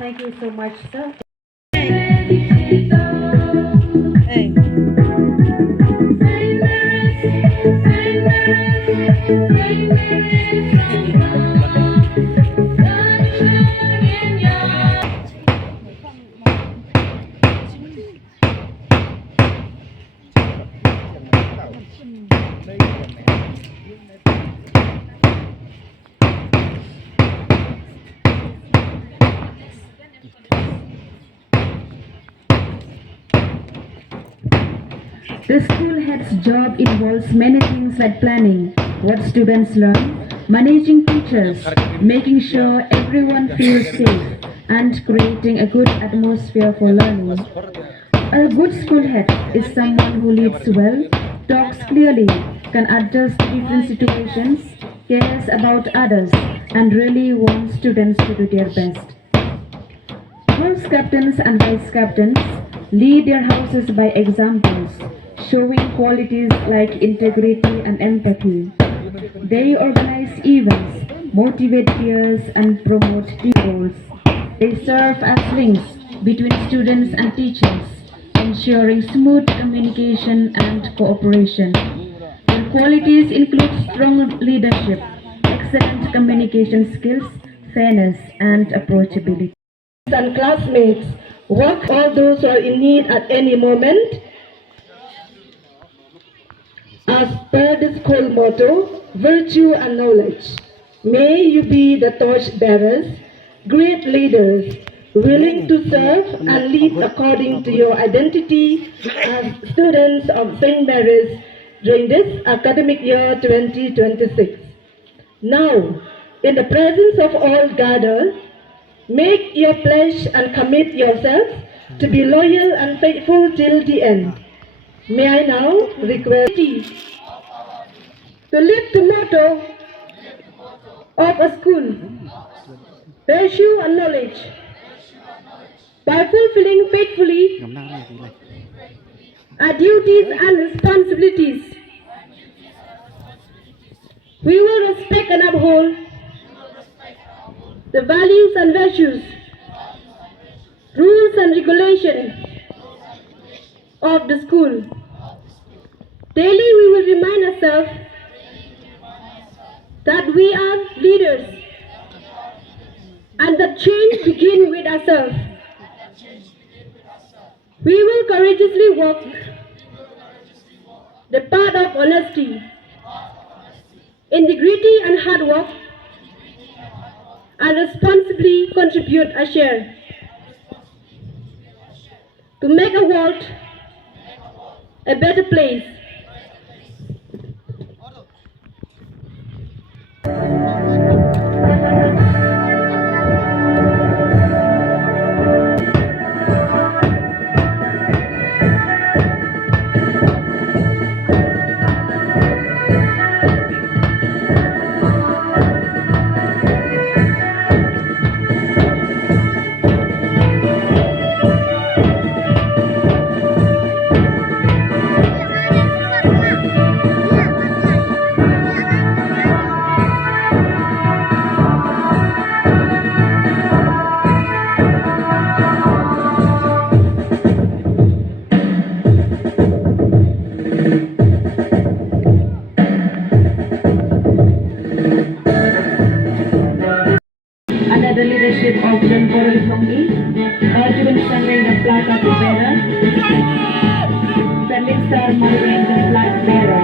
Thank you so much, sir. The school head's job involves many things like planning what students learn, managing teachers, making sure everyone feels safe, and creating a good atmosphere for learning. A good school head is someone who leads well, talks clearly, can adjust to different situations, cares about others, and really wants students to do their best. House captains and vice captains lead their houses by examples, showing qualities like integrity and empathy. They organize events, motivate peers, and promote team goals. They serve as links between students and teachers, ensuring smooth communication and cooperation. Their qualities include strong leadership, excellent communication skills, fairness, and approachability. And classmates, work all those who are in need at any moment. As per the school motto, virtue and knowledge. May you be the torch bearers, great leaders, willing to serve and lead according to your identity as students of St. Mary's during this academic year 2026. Now, in the presence of all gathered, make your pledge and commit yourself to be loyal and faithful till the end. May I now request you to live the motto of a school, virtue and knowledge, by fulfilling faithfully our duties and responsibilities. We will respect and uphold the values and virtues, rules and regulations of the school. Daily we will remind ourselves that we are leaders and that change begins with ourselves. We will courageously walk the path of honesty, integrity and hard work, and responsibly contribute a share to make a world a better place. Under the leadership of John students carrying the flag of the bearer, standing star mounting the flag bearer.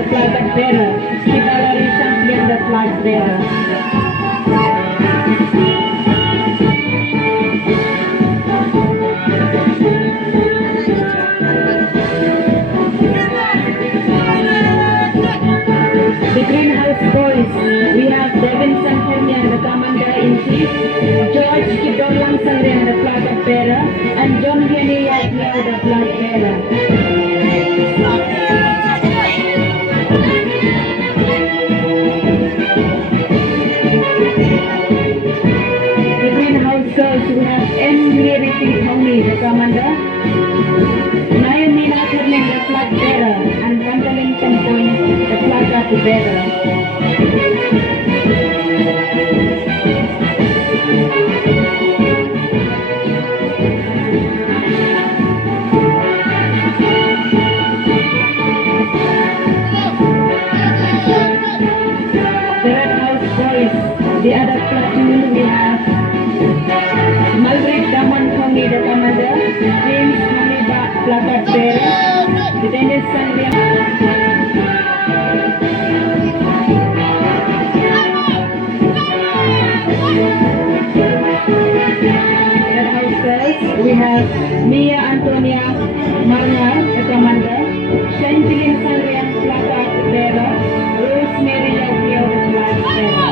the flag bearer. Chivalry champion, the flag bearer. The Greenhouse Boys, we have Devin Sankhanya, the Commander-in-Chief, George Kidorlang Sangrian, the flag bearer, and John Henry Yagya, the flag bearer. The Greenhouse Girls, we have M. Liriti Thongi, the Commander, Nayamina Thurling, the flag bearer, and Vandalin Tempoin, the flag bearer. The other platoon we have Malrik Daman Thongi, the commander, James Thongi, the placard bearer, the Dennis Sangria. Red House Girls, we have Mia Antonia Marnar, the commander, Shantilin Sangria, placard bearer, Rosemary Yagyo, the flag bearer.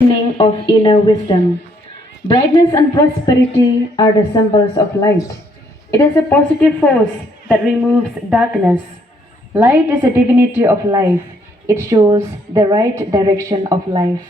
Meaning of inner wisdom. Brightness and prosperity are the symbols of light. It is a positive force that removes darkness. Light is a divinity of life. It shows the right direction of life.